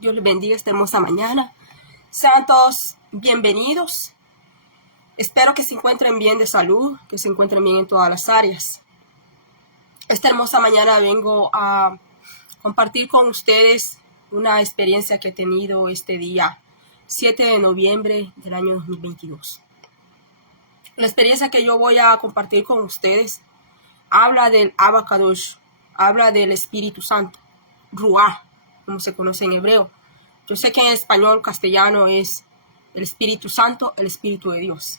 Dios les bendiga esta hermosa mañana. Santos, bienvenidos. Espero que se encuentren bien de salud, que se encuentren bien en todas las áreas. Esta hermosa mañana vengo a compartir con ustedes una experiencia que he tenido este día, 7 de noviembre del año 2022. La experiencia que yo voy a compartir con ustedes habla del Abacadosh, habla del Espíritu Santo, Ruah, como se conoce en hebreo. Yo sé que en español, castellano es el Espíritu Santo, el Espíritu de Dios.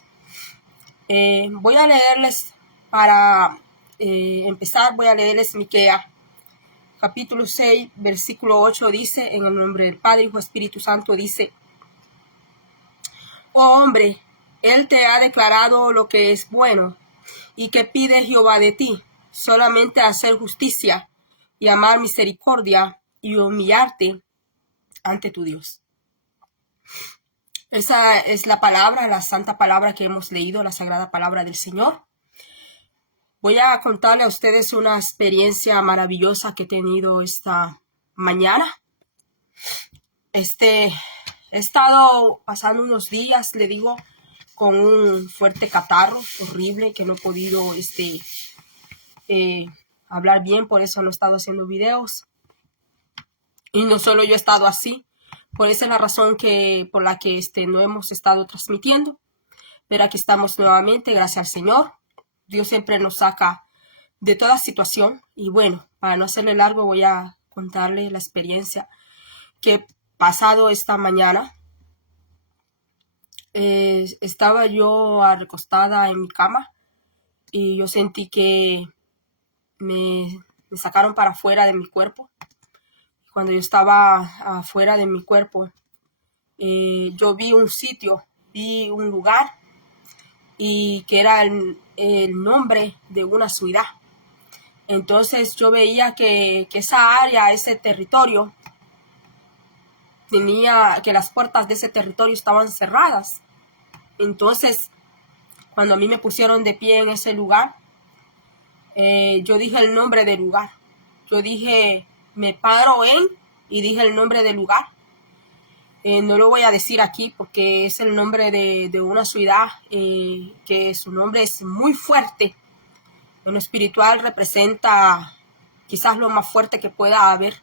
Voy a leerles, para empezar, voy a leerles Miqueas, capítulo 6, versículo 8, dice, en el nombre del Padre, Hijo, Espíritu Santo, dice: Oh hombre, Él te ha declarado lo que es bueno, y que pide Jehová de ti, solamente hacer justicia, y amar misericordia, y humillarte ante tu Dios. Esa es la palabra, la santa palabra que hemos leído, la sagrada palabra del Señor. Voy a contarle a ustedes una experiencia maravillosa que he tenido esta mañana. He estado pasando unos días, le digo, con un fuerte catarro horrible que no he podido hablar bien, por eso no he estado haciendo videos. Y no solo yo he estado así, por esa es la razón por la que no hemos estado transmitiendo. Pero aquí estamos nuevamente, gracias al Señor. Dios siempre nos saca de toda situación. Y bueno, para no hacerle largo, voy a contarle la experiencia que he pasado esta mañana. Estaba yo recostada en mi cama y yo sentí que me sacaron para afuera de mi cuerpo. Cuando yo estaba afuera de mi cuerpo, yo vi un sitio, vi un lugar, y que era el nombre de una ciudad. Entonces yo veía que esa área, ese territorio, que las puertas de ese territorio estaban cerradas. Entonces, cuando a mí me pusieron de pie en ese lugar, yo dije el nombre del lugar. Yo dije, me paro y dije el nombre del lugar. No lo voy a decir aquí porque es el nombre de una ciudad que su nombre es muy fuerte. En lo espiritual representa quizás lo más fuerte que pueda haber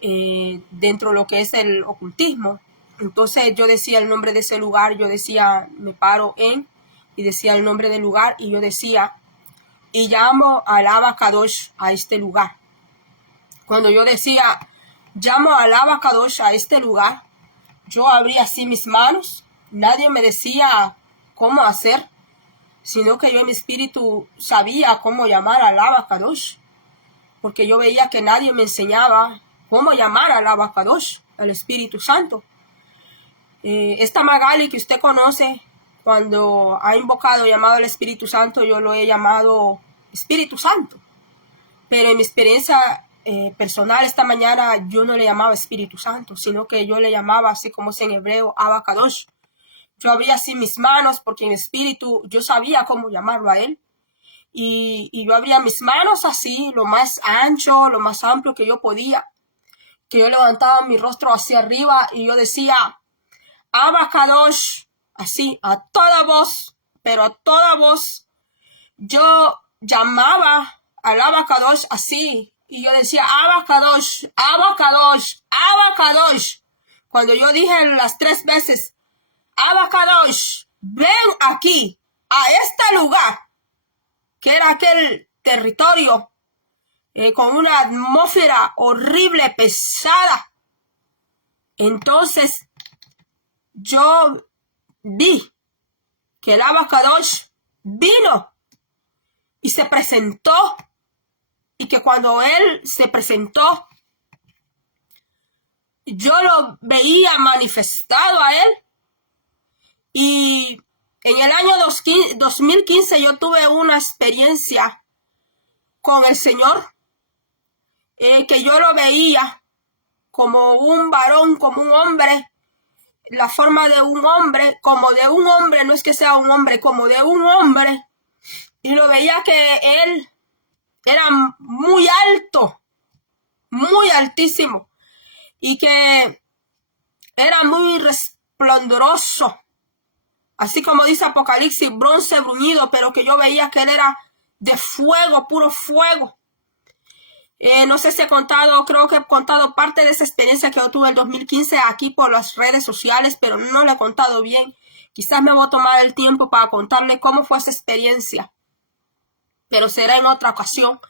dentro de lo que es el ocultismo. Entonces yo decía el nombre de ese lugar, yo decía, me paro y decía el nombre del lugar, y yo decía, y llamo al Abacadosh a este lugar. Cuando yo decía, llamo al Abacadosh a este lugar, yo abría así mis manos, nadie me decía cómo hacer, sino que yo en mi espíritu sabía cómo llamar al Abacadosh, porque yo veía que nadie me enseñaba cómo llamar al Abacadosh, al Espíritu Santo. Esta Magali que usted conoce, cuando ha invocado, llamado al Espíritu Santo, yo lo he llamado Espíritu Santo. Pero en mi experiencia personal esta mañana, yo no le llamaba Espíritu Santo, sino que yo le llamaba, así como es en hebreo, Abacadosh. Yo abría así mis manos porque en espíritu yo sabía cómo llamarlo a él. Y yo abría mis manos así, lo más ancho, lo más amplio que yo podía. Que yo levantaba mi rostro hacia arriba y yo decía, Abacadosh, así, a toda voz, pero a toda voz. Yo llamaba al Abacadosh así. Y yo decía, Abacadosh, Abacadosh, Abacadosh. Cuando yo dije las 3 veces, Abacadosh, ven aquí, a este lugar, que era aquel territorio con una atmósfera horrible, pesada. Entonces, yo vi que el Abacadosh vino y se presentó, y que cuando él se presentó, yo lo veía manifestado a él. Y en el año 2015 yo tuve una experiencia con el Señor, que yo lo veía como un varón, como un hombre, la forma de un hombre, como de un hombre, no es que sea un hombre, como de un hombre. Y lo veía que él era muy alto, muy altísimo. y que era muy resplandoroso, así como dice Apocalipsis, bronce bruñido, pero que yo veía que él era de fuego, puro fuego. No sé si he contado, creo que he contado parte de esa experiencia que yo tuve en el 2015 aquí por las redes sociales, pero no la he contado bien. Quizás me voy a tomar el tiempo para contarle cómo fue esa experiencia, pero será en otra ocasión.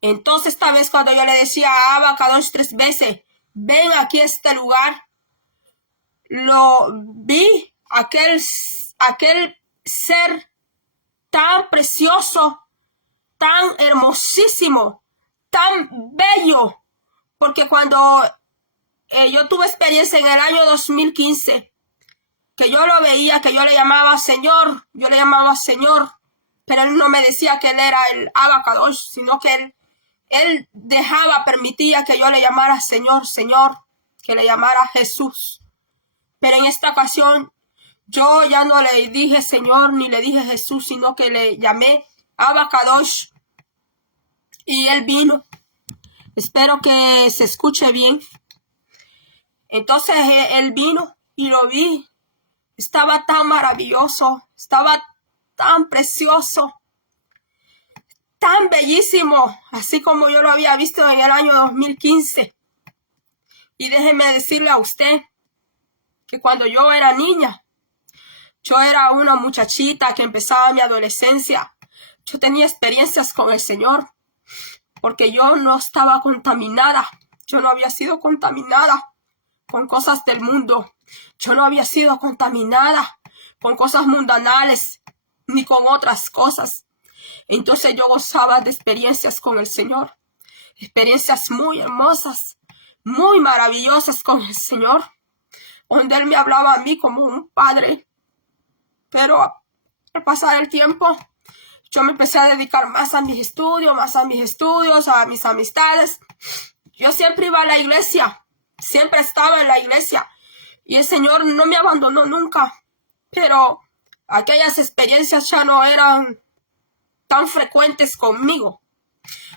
Entonces, esta vez cuando yo le decía a Abacadosh 3 veces, ven aquí a este lugar, lo vi, aquel ser tan precioso, tan hermosísimo, tan bello, porque cuando yo tuve experiencia en el año 2015, que yo lo veía, que yo le llamaba Señor, pero él no me decía que él era el Abacadosh, sino que él permitía que yo le llamara Señor, que le llamara Jesús. Pero en esta ocasión yo ya no le dije Señor ni le dije Jesús, sino que le llamé Abacadosh y él vino. Espero que se escuche bien. Entonces él vino y lo vi. Estaba tan maravilloso, estaba tan precioso, tan bellísimo, así como yo lo había visto en el año 2015. Y déjeme decirle a usted que cuando yo era niña, yo era una muchachita que empezaba mi adolescencia. Yo tenía experiencias con el Señor, porque yo no estaba contaminada. Yo no había sido contaminada con cosas del mundo. Yo no había sido contaminada con cosas mundanales, ni con otras cosas. Entonces yo gozaba de experiencias con el Señor. Experiencias muy hermosas, muy maravillosas con el Señor, donde Él me hablaba a mí como un padre. Pero al pasar el tiempo, yo me empecé a dedicar más a mis estudios, a mis amistades. Yo siempre iba a la iglesia, siempre estaba en la iglesia. Y el Señor no me abandonó nunca. Pero aquellas experiencias ya no eran tan frecuentes conmigo.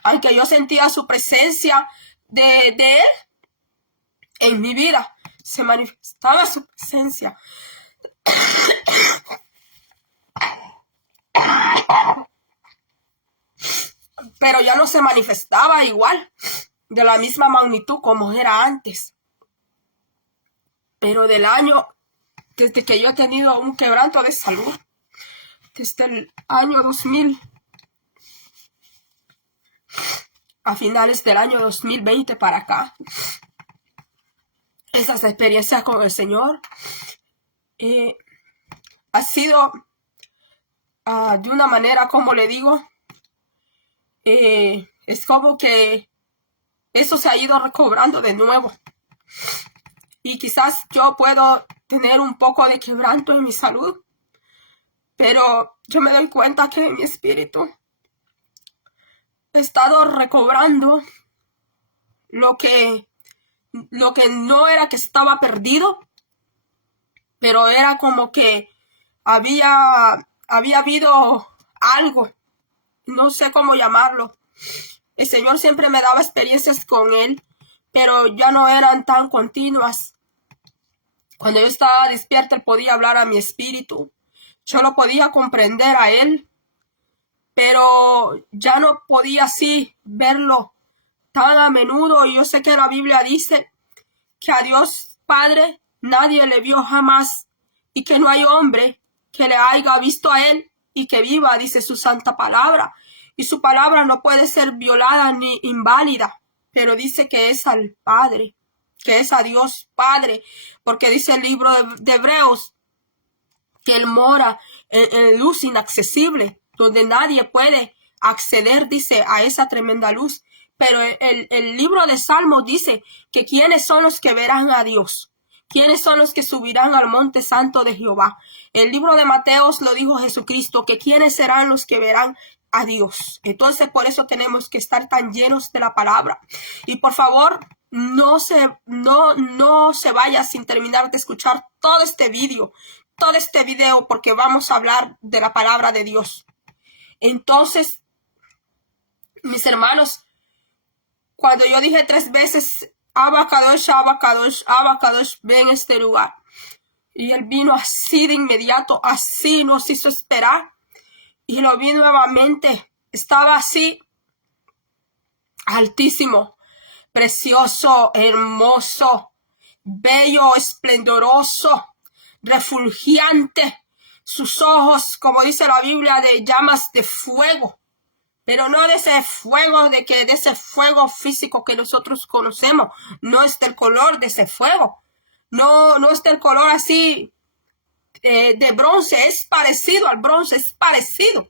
Aunque yo sentía su presencia de Él en mi vida, se manifestaba su presencia. Pero ya no se manifestaba igual, de la misma magnitud como era antes. Pero desde que yo he tenido un quebranto de salud, desde el año 2000, a finales del año 2020 para acá, esas experiencias con el Señor ha sido de una manera, como le digo, es como que eso se ha ido recobrando de nuevo. Y quizás yo puedo tener un poco de quebranto en mi salud, pero yo me doy cuenta que mi espíritu he estado recobrando lo que no era que estaba perdido, pero era como que había habido algo, no sé cómo llamarlo. El Señor siempre me daba experiencias con Él, pero ya no eran tan continuas. Cuando yo estaba despierta, Él podía hablar a mi espíritu. Yo lo podía comprender a Él, pero ya no podía así verlo tan a menudo. Y yo sé que la Biblia dice que a Dios Padre nadie le vio jamás y que no hay hombre que le haya visto a Él y que viva, dice su santa palabra. Y su palabra no puede ser violada ni inválida, pero dice que es al Padre, que es a Dios Padre, porque dice el libro de Hebreos que Él mora en luz inaccesible, donde nadie puede acceder, dice, a esa tremenda luz. Pero el libro de Salmos dice que quiénes son los que verán a Dios, quiénes son los que subirán al monte santo de Jehová. El libro de Mateos lo dijo Jesucristo, que quiénes serán los que verán a Dios. Entonces por eso tenemos que estar tan llenos de la palabra. Y por favor, no se vaya sin terminar de escuchar todo este video, porque vamos a hablar de la palabra de Dios. Entonces, mis hermanos, cuando yo dije 3 veces Abacadosh, Abacadosh, Abacadosh, ven a este lugar. Y él vino así de inmediato, así nos hizo esperar. Y lo vi nuevamente. Estaba así, altísimo, precioso, hermoso, bello, esplendoroso, refulgente. Sus ojos, como dice la Biblia, de llamas de fuego. Pero no de ese fuego, de ese fuego físico que nosotros conocemos. No es del color de ese fuego. No es del color así de bronce. Es parecido al bronce, es parecido.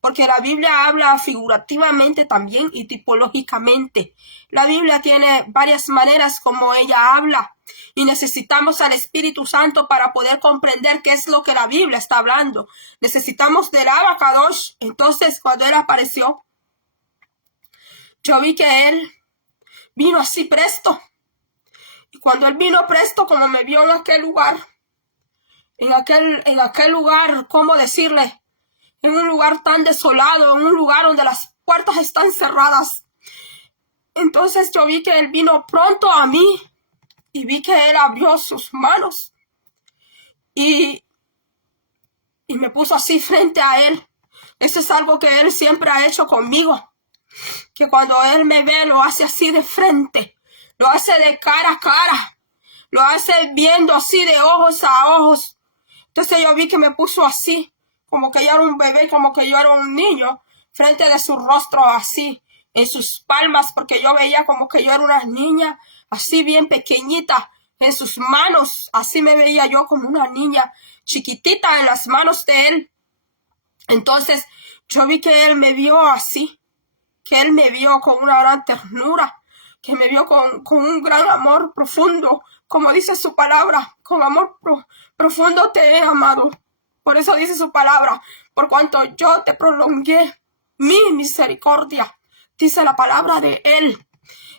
Porque la Biblia habla figurativamente también y tipológicamente. La Biblia tiene varias maneras como ella habla. Y necesitamos al Espíritu Santo para poder comprender qué es lo que la Biblia está hablando. Necesitamos del Abacadosh. Entonces, cuando él apareció, yo vi que él vino así presto. Y cuando él vino presto, como me vio en aquel lugar, ¿cómo decirle? En un lugar tan desolado, en un lugar donde las puertas están cerradas. Entonces yo vi que él vino pronto a mí y vi que él abrió sus manos y me puso así frente a él. Eso es algo que él siempre ha hecho conmigo. Que cuando él me ve, lo hace así de frente. Lo hace de cara a cara. Lo hace viendo así de ojos a ojos. Entonces yo vi que me puso así, como que yo era un bebé, como que yo era un niño, frente de su rostro así, en sus palmas, porque yo veía como que yo era una niña, así bien pequeñita, en sus manos, así me veía yo como una niña chiquitita en las manos de él. Entonces yo vi que él me vio así, que él me vio con una gran ternura, que me vio con un gran amor profundo, como dice su palabra, con amor profundo te he amado. Por eso dice su palabra, por cuanto yo te prolongué mi misericordia, dice la palabra de él.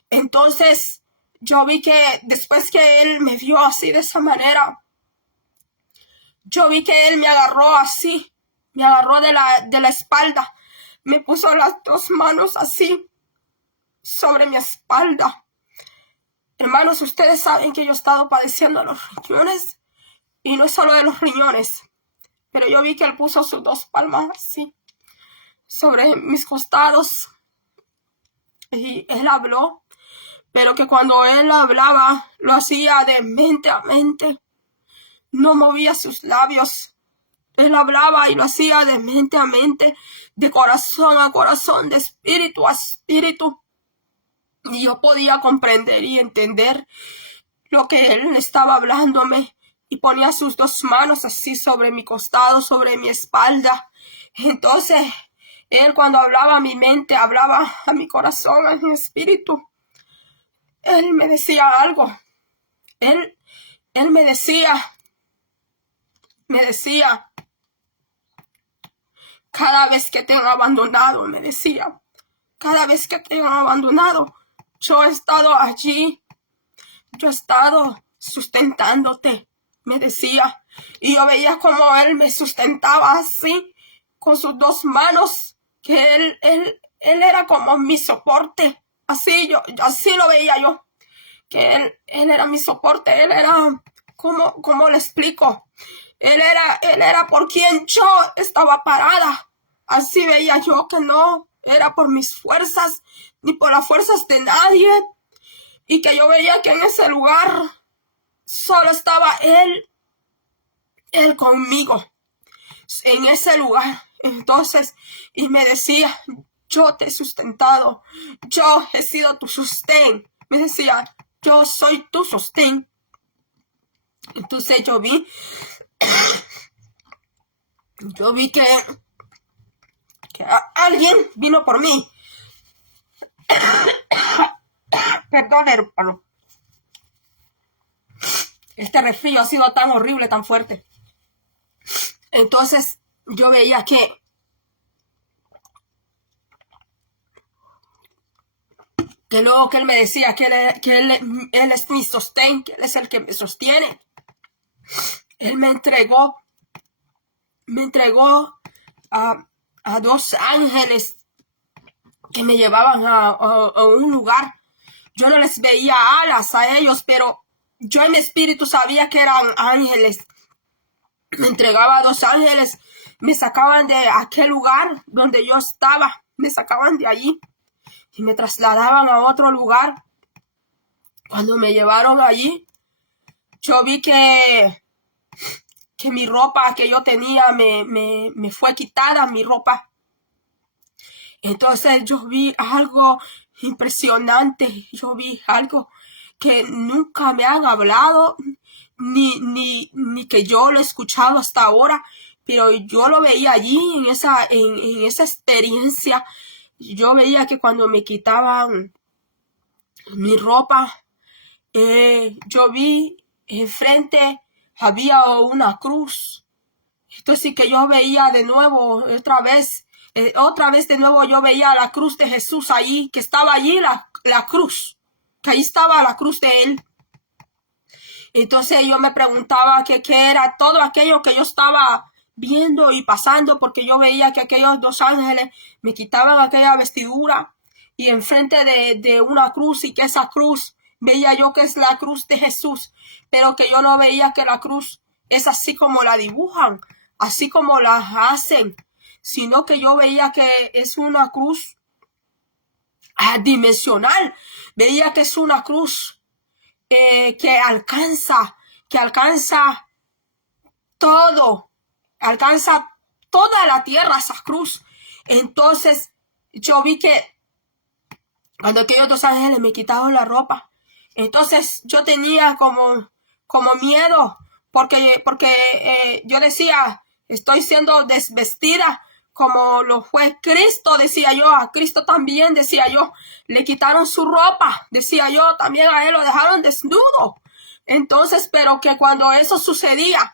Entonces yo vi que después que él me vio así de esa manera, yo vi que él me agarró así, me agarró de la espalda, me puso las dos manos así sobre mi espalda. Hermanos, ustedes saben que yo he estado padeciendo los riñones y no es solo de los riñones, pero yo vi que él puso sus dos palmas así sobre mis costados y él habló, pero que cuando él hablaba lo hacía de mente a mente, no movía sus labios. Él hablaba y lo hacía de mente a mente, de corazón a corazón, de espíritu a espíritu. Y yo podía comprender y entender lo que él estaba hablándome y ponía sus dos manos así sobre mi costado, sobre mi espalda. Entonces, él cuando hablaba a mi mente, hablaba a mi corazón, a mi espíritu. Él me decía algo. Él me decía, cada vez que te han abandonado, me decía, cada vez que te han abandonado, yo he estado allí, yo he estado sustentándote, me decía. Y yo veía como él me sustentaba así, con sus dos manos, que él era como mi soporte. Así así lo veía yo, que él era mi soporte, él era, ¿cómo le explico? Él era por quien yo estaba parada. Así veía yo que no era por mis fuerzas, ni por las fuerzas de nadie. Y que yo veía que en ese lugar solo estaba él conmigo, en ese lugar. Entonces, y me decía, yo te he sustentado, yo he sido tu sostén. Me decía, yo soy tu sostén. Entonces yo vi que alguien vino por mí. Perdón, hermano. Este resfrío ha sido tan horrible, tan fuerte. Entonces yo veía que luego que él me decía que él es mi sostén, que él es el que me sostiene. Él me entregó a dos ángeles que me llevaban a un lugar Yo no les veía alas a ellos, pero yo en mi espíritu sabía que eran ángeles. Me entregaba a 2 ángeles, me sacaban de aquel lugar donde yo estaba, me sacaban de allí y me trasladaban a otro lugar. Cuando me llevaron allí, yo vi que mi ropa que yo tenía me fue quitada, mi ropa. Entonces yo vi algo impresionante, yo vi algo que nunca me han hablado, ni que yo lo he escuchado hasta ahora, pero yo lo veía allí en esa experiencia. Yo veía que cuando me quitaban mi ropa, yo vi enfrente había una cruz. Entonces que yo veía de nuevo, otra vez de nuevo yo veía la cruz de Jesús allí, que estaba allí la cruz, que ahí estaba la cruz de él. Entonces yo me preguntaba qué era todo aquello que yo estaba viendo y pasando, porque yo veía que aquellos 2 ángeles me quitaban aquella vestidura y enfrente de una cruz, y que esa cruz veía yo que es la cruz de Jesús, pero que yo no veía que la cruz es así como la dibujan, así como la hacen, sino que yo veía que es una cruz dimensional, veía que es una cruz que alcanza todo, alcanza toda la tierra, esa cruz. Entonces yo vi que cuando aquellos 2 ángeles me quitaron la ropa, entonces yo tenía como miedo, porque yo decía, estoy siendo desvestida como lo fue Cristo, decía yo. A Cristo también, decía yo, le quitaron su ropa, decía yo, también a él lo dejaron desnudo. Entonces, pero que cuando eso sucedía,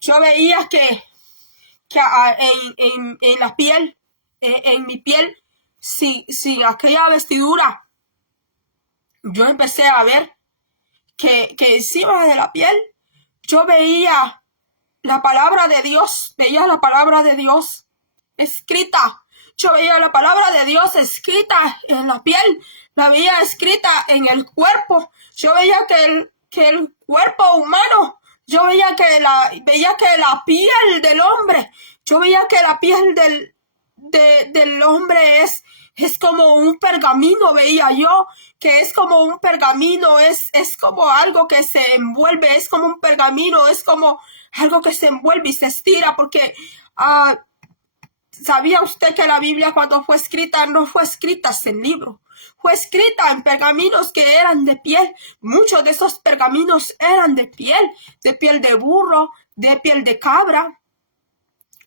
yo veía que en la piel, en mi piel, sin aquella vestidura, yo empecé a ver que encima de la piel yo veía la palabra de Dios, escrita. Yo veía la palabra de Dios escrita en la piel, la veía escrita en el cuerpo. Yo veía que el cuerpo humano, yo veía que la piel del hombre, yo veía que la piel del hombre es como un pergamino, veía yo, que es como un pergamino, es como algo que se envuelve, es como un pergamino, es como algo que se envuelve y se estira, porque ¿sabía usted que la Biblia, cuando fue escrita, no fue escrita en libro? Fue escrita en pergaminos que eran de piel. Muchos de esos pergaminos eran de piel de burro, de piel de cabra.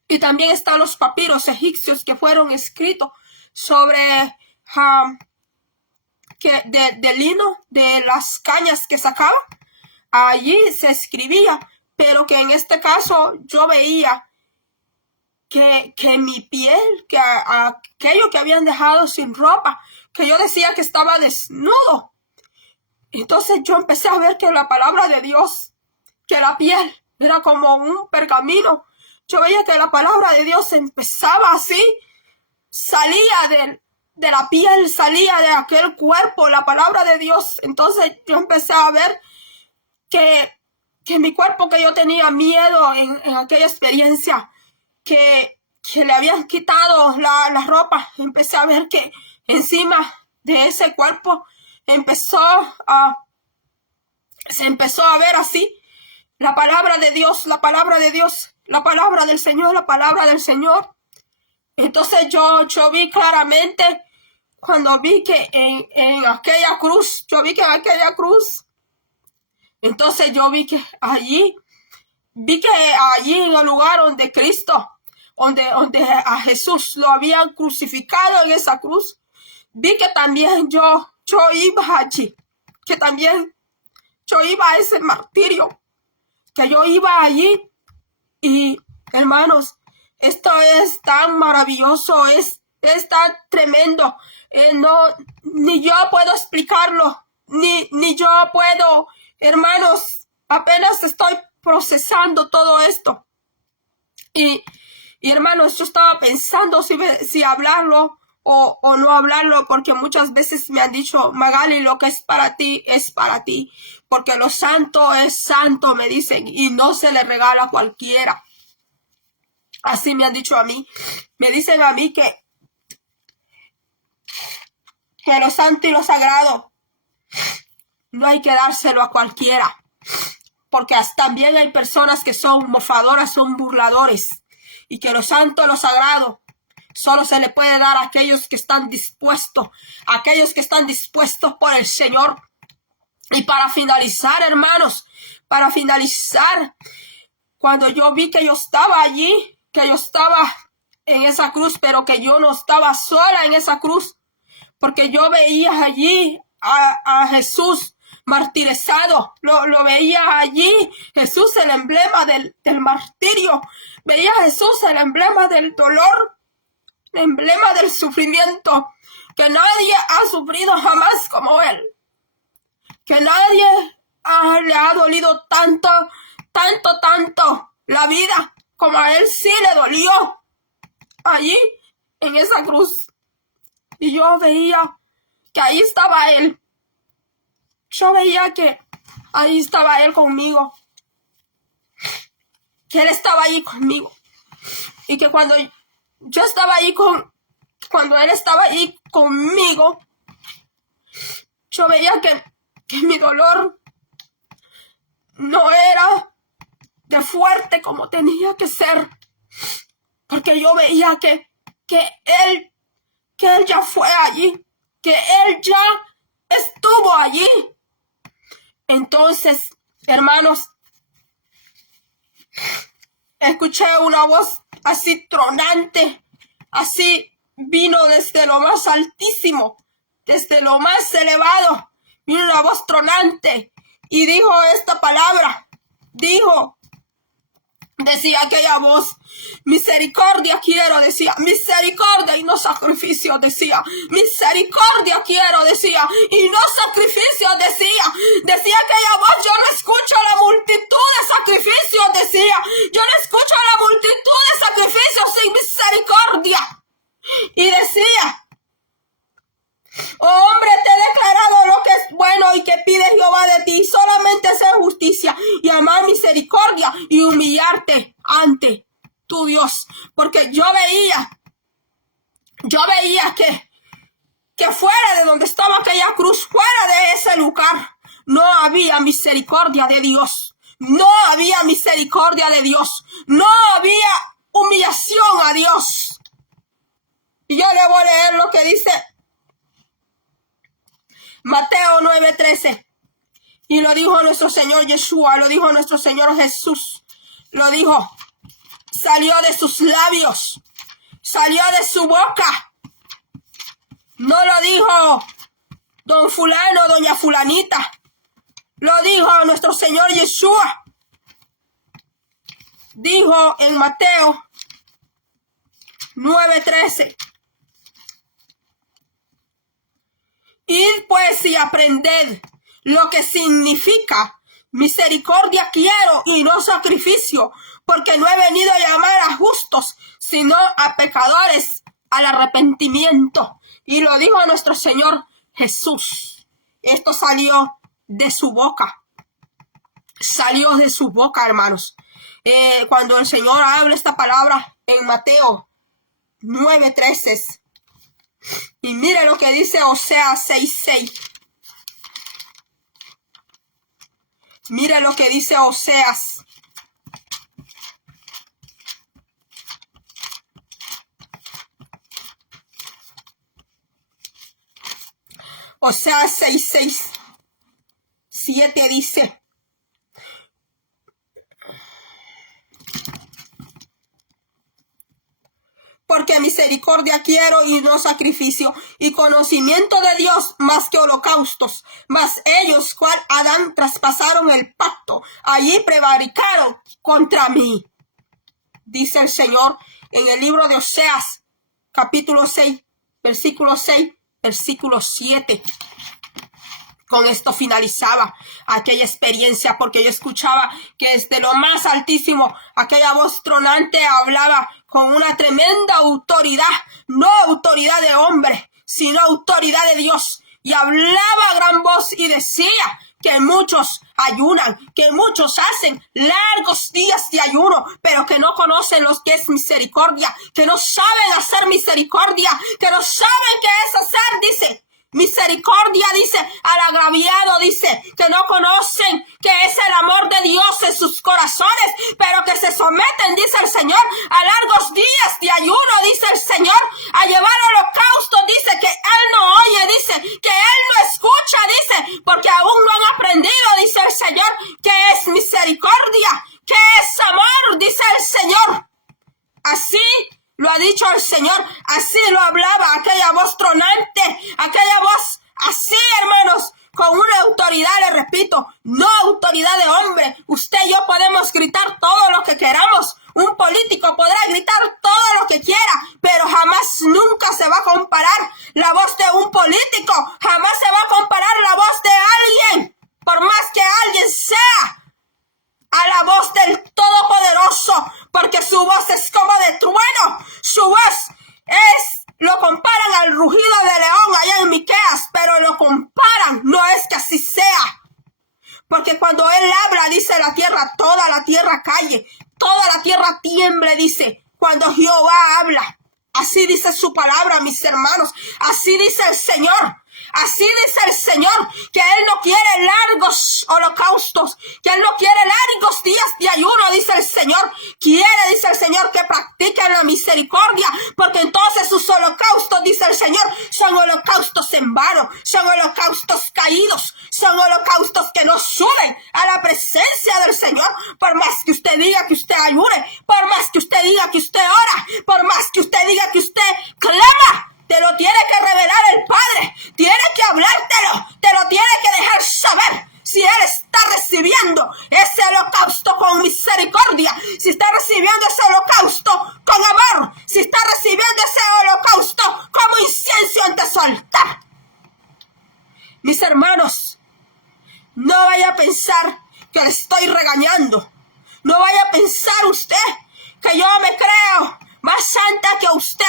Y también están los papiros egipcios que fueron escritos sobre de lino, de las cañas que sacaba. Allí se escribía, pero que en este caso yo veía que mi piel, que aquello que habían dejado sin ropa, que yo decía que estaba desnudo. Entonces yo empecé a ver que la palabra de Dios, que la piel era como un pergamino. Yo veía que la palabra de Dios empezaba así, salía de la piel, salía de aquel cuerpo, la palabra de Dios. Entonces yo empecé a ver que mi cuerpo, que yo tenía miedo en aquella experiencia, que le habían quitado la ropa, empecé a ver que encima de ese cuerpo se empezó a ver así la palabra de Dios, la palabra de Dios, la palabra del Señor, la palabra del Señor. Entonces yo vi claramente, cuando vi que en aquella cruz, entonces yo vi que allí en el lugar donde Cristo, donde a Jesús lo habían crucificado en esa cruz, vi que también yo iba allí, que también yo iba a ese martirio, que yo iba allí. Y hermanos, esto es tan maravilloso, es tan tremendo, ni yo puedo explicarlo, ni yo puedo, hermanos, apenas estoy procesando todo esto. Y hermanos, yo estaba pensando si hablarlo o no hablarlo, porque muchas veces me han dicho, Magali, lo que es para ti, es para ti, porque lo santo es santo, me dicen, y no se le regala a cualquiera. Así me han dicho a mí. Me dicen a mí que lo santo y lo sagrado no hay que dárselo a cualquiera, porque también hay personas que son mofadoras, son burladores, y que lo santo y lo sagrado solo se le puede dar a aquellos que están dispuestos, por el Señor. Y para finalizar, hermanos, cuando yo vi que yo estaba allí, que yo estaba en esa cruz, pero que yo no estaba sola en esa cruz, porque yo veía allí a Jesús martirizado, lo veía allí, Jesús el emblema del martirio, veía a Jesús el emblema del dolor, el emblema del sufrimiento, que nadie ha sufrido jamás como Él, que nadie le ha dolido tanto la vida como a Él sí le dolió allí en esa cruz. Y yo veía que ahí estaba Él. Yo veía que ahí estaba Él conmigo. Que Él estaba ahí conmigo. Y que cuando yo estaba ahí cuando Él estaba ahí conmigo, yo veía que mi dolor no era de fuerte como tenía que ser. Porque yo veía que Él ya fue allí. Que Él ya estuvo allí. Entonces, hermanos, escuché una voz así tronante, así vino desde lo más altísimo, desde lo más elevado, vino una voz tronante y dijo esta palabra, decía aquella voz, misericordia quiero, decía, misericordia y no sacrificio, decía, misericordia quiero, decía, y no sacrificio, decía aquella voz, yo no escucho la multitud de sacrificios, decía, yo no escucho la multitud de sacrificios sin misericordia, y decía, oh hombre, te he declarado lo que es bueno y que pide Jehová de ti, solamente hacer justicia y amar misericordia y humillarte ante tu Dios. Porque yo veía que fuera de donde estaba aquella cruz, fuera de ese lugar, no había misericordia de Dios. No había misericordia de Dios. No había humillación a Dios. Y yo le voy a leer lo que dice Mateo 9:13, y lo dijo nuestro Señor Yeshua, lo dijo nuestro Señor Jesús, lo dijo, salió de sus labios, salió de su boca, no lo dijo don fulano, doña fulanita, lo dijo nuestro Señor Yeshua, dijo en Mateo 9:13, id pues y aprended lo que significa misericordia quiero y no sacrificio, porque no he venido a llamar a justos, sino a pecadores al arrepentimiento. Y lo dijo nuestro Señor Jesús. Esto salió de su boca. Salió de su boca, hermanos. Cuando el Señor habla esta palabra en Mateo 9:13. Y mire lo que dice Oseas 6:6. Mire lo que dice Oseas. Oseas 6:6. 7 dice. Porque misericordia quiero y no sacrificio, y conocimiento de Dios más que holocaustos. Mas ellos, cual Adán, traspasaron el pacto, allí prevaricaron contra mí. Dice el Señor en el libro de Oseas, capítulo 6, versículo 6, versículo 7. Con esto finalizaba aquella experiencia, porque yo escuchaba que desde lo más altísimo aquella voz tronante hablaba con una tremenda autoridad, no autoridad de hombre, sino autoridad de Dios. Y hablaba a gran voz y decía que muchos ayunan, que muchos hacen largos días de ayuno, pero que no conocen lo que es misericordia, que no saben hacer misericordia, que no saben qué es hacer, dice. Misericordia, dice, al agraviado, dice, que no conocen que es el amor de Dios en sus corazones, pero que se someten, dice el Señor, a largos días de ayuno, dice el Señor, a llevar holocausto, dice que Él no oye, dice, que Él no escucha, dice, porque aún no han aprendido, dice el Señor, que es misericordia, que es amor, dice el Señor. Así lo ha dicho el Señor, así lo hablaba aquella voz tronante, aquella voz así, hermanos, con una autoridad, le repito, no autoridad de hombre. Usted y yo podemos gritar todo lo que queramos, un político podrá gritar todo lo que quiera, pero jamás nunca se va a comparar la voz de un político, jamás se va a comparar la voz de alguien, por más que alguien sea, a la voz del Todopoderoso, porque su voz es como de trueno, su voz lo comparan al rugido de león allá en Miqueas, pero lo comparan, no es que así sea, porque cuando Él habla, dice la tierra, toda la tierra calle, toda la tierra tiemble, dice, cuando Jehová habla. Así dice su palabra, mis hermanos, así dice el Señor. Así dice el Señor, que Él no quiere largos holocaustos, que Él no quiere largos días de ayuno, dice el Señor. Quiere, dice el Señor, que practiquen la misericordia, porque entonces sus holocaustos, dice el Señor, son holocaustos en vano, son holocaustos caídos, son holocaustos que no suben a la presencia del Señor. Por más que usted diga que usted ayune, por más que usted diga que usted ora, por más que usted diga que usted clama, te lo tiene que revelar el Padre, tiene que hablártelo, te lo tiene que dejar saber. Si Él está recibiendo ese holocausto con misericordia, si está recibiendo ese holocausto con amor, si está recibiendo ese holocausto como incienso ante su altar. Mis hermanos, no vaya a pensar que le estoy regañando. No vaya a pensar usted que yo me creo más santa que usted.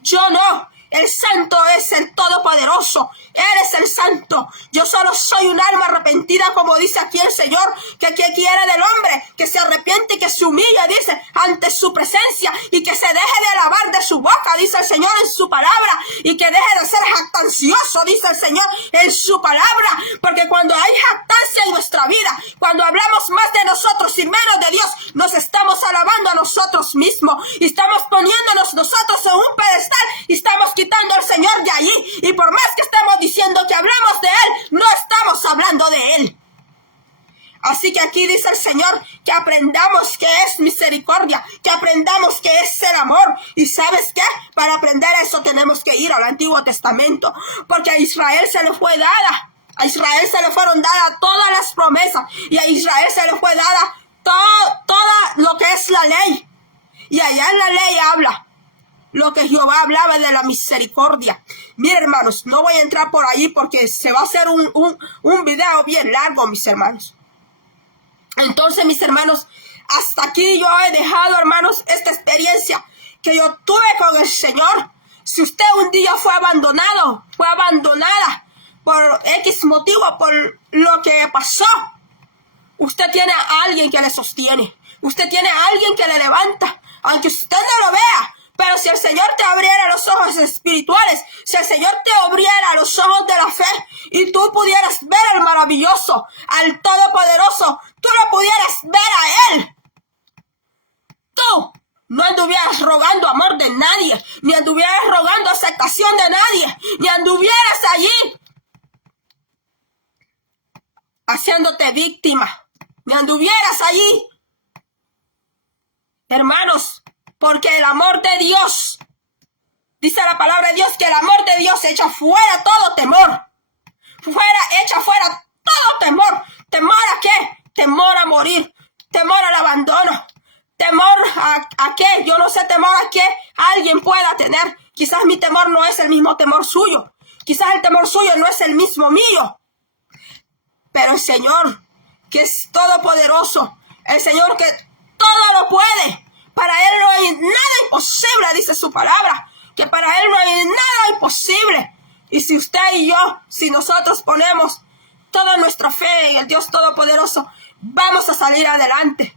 Yo no. El santo es el todopoderoso. Él es el santo. Yo solo soy un alma arrepentida, como dice aquí el Señor, que quiere del hombre, que se arrepiente y que se humilla, dice, ante su presencia, y que se deje de lavar de su boca, dice el Señor en su palabra, y que deje de ser jactancioso, dice el Señor en su palabra, porque cuando hay jactancia en nuestra vida, cuando hablamos más de nosotros y menos de Dios, nos estamos alabando a nosotros mismos, y estamos poniéndonos nosotros en un pedestal, y estamos quitando al Señor de allí, y por más que estemos diciendo que hablamos de Él, no estamos hablando de Él. Así que aquí dice el Señor que aprendamos que es misericordia, que aprendamos que es el amor. ¿Y sabes qué? Para aprender eso tenemos que ir al Antiguo Testamento, porque a Israel se le fue dada, a Israel se le fueron dadas todas las promesas, y a Israel se le fue dada toda lo que es la ley. Y allá en la ley habla lo que Jehová hablaba de la misericordia. Miren, hermanos, no voy a entrar por ahí porque se va a hacer un video bien largo, mis hermanos. Entonces, mis hermanos, hasta aquí yo he dejado, hermanos, esta experiencia que yo tuve con el Señor. Si usted un día fue abandonado, fue abandonada por X motivo, por lo que pasó, usted tiene a alguien que le sostiene. Usted tiene a alguien que le levanta, aunque usted no lo vea. Pero si el Señor te abriera los ojos espirituales, si el Señor te abriera los ojos de la fe y tú pudieras ver al maravilloso, al todopoderoso, tú lo pudieras ver a Él. Tú no anduvieras rogando amor de nadie, ni anduvieras rogando aceptación de nadie, ni anduvieras allí haciéndote víctima, ni anduvieras allí. Hermanos, porque el amor de Dios, dice la palabra de Dios, que el amor de Dios echa fuera todo temor. Echa fuera todo temor. ¿Temor a qué? Temor a morir. Temor al abandono. ¿Temor a qué? Yo no sé temor a qué alguien pueda tener. Quizás mi temor no es el mismo temor suyo. Quizás el temor suyo no es el mismo mío. Pero el Señor, que es todopoderoso, el Señor que todo lo puede, para Él no hay nada imposible, dice su palabra, que para Él no hay nada imposible. Y si usted y yo, si nosotros ponemos toda nuestra fe en el Dios Todopoderoso, vamos a salir adelante.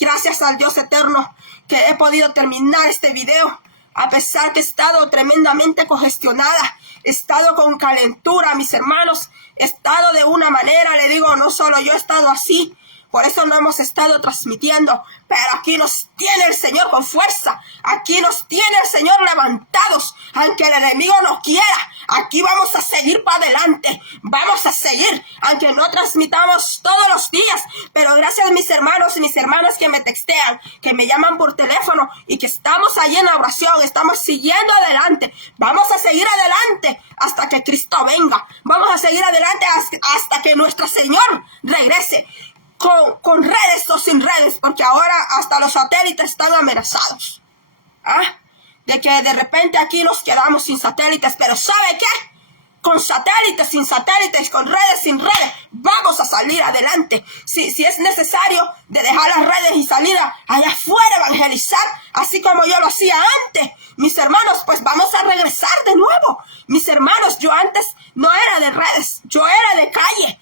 Gracias al Dios eterno que he podido terminar este video, a pesar que he estado tremendamente congestionada, he estado con calentura, mis hermanos, he estado de una manera, le digo, no solo yo he estado así, por eso no hemos estado transmitiendo, pero aquí nos tiene el Señor con fuerza, aquí nos tiene el Señor levantados, aunque el enemigo no quiera, aquí vamos a seguir para adelante, vamos a seguir, aunque no transmitamos todos los días, pero gracias a mis hermanos y mis hermanas que me textean, que me llaman por teléfono y que estamos ahí en la oración, estamos siguiendo adelante, vamos a seguir adelante hasta que Cristo venga, vamos a seguir adelante hasta que nuestro Señor regrese. Con redes o sin redes, porque ahora hasta los satélites están amenazados. De que de repente aquí nos quedamos sin satélites, pero ¿sabe qué? Con satélites, sin satélites, con redes, sin redes, vamos a salir adelante. Si es necesario de dejar las redes y salir allá afuera, evangelizar, así como yo lo hacía antes. Mis hermanos, pues vamos a regresar de nuevo. Mis hermanos, yo antes no era de redes, yo era de calle.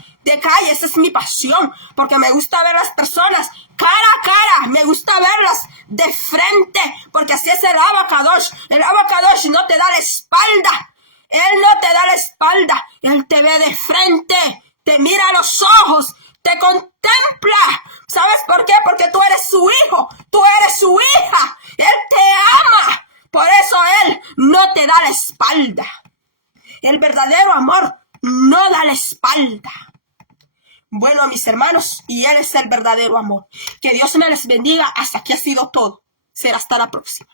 Esa es mi pasión, porque me gusta ver las personas cara a cara, me gusta verlas de frente, porque así es el Abacadosh. El Abacadosh no te da la espalda, Él no te da la espalda, Él te ve de frente, te mira a los ojos, te contempla. ¿Sabes por qué? Porque tú eres su hijo, tú eres su hija, Él te ama, por eso Él no te da la espalda. El verdadero amor no da la espalda. Bueno, mis hermanos, y Él es el verdadero amor. Que Dios me les bendiga. Hasta aquí ha sido todo. Será hasta la próxima.